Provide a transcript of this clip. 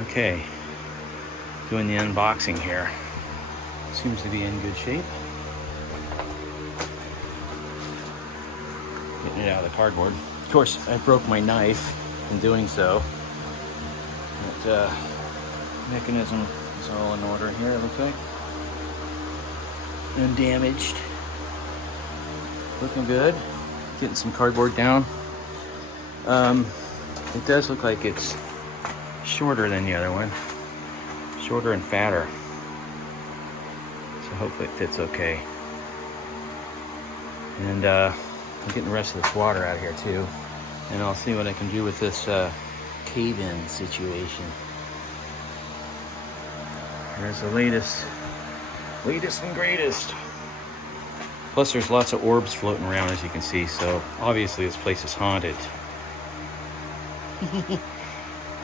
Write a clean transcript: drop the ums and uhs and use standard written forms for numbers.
Okay, doing the unboxing here. Seems to be in good shape. Getting it out of the cardboard. Of course, I broke my knife in doing so. But mechanism is all in order here, it looks like. Undamaged. Looking good. Getting some cardboard down. It does look like it's shorter than the other one. Shorter and fatter. So hopefully it fits okay. And I'm getting the rest of this water out of here too. And I'll see what I can do with this cave-in situation. There's the latest and greatest. Plus there's lots of orbs floating around, as you can see, so obviously this place is haunted.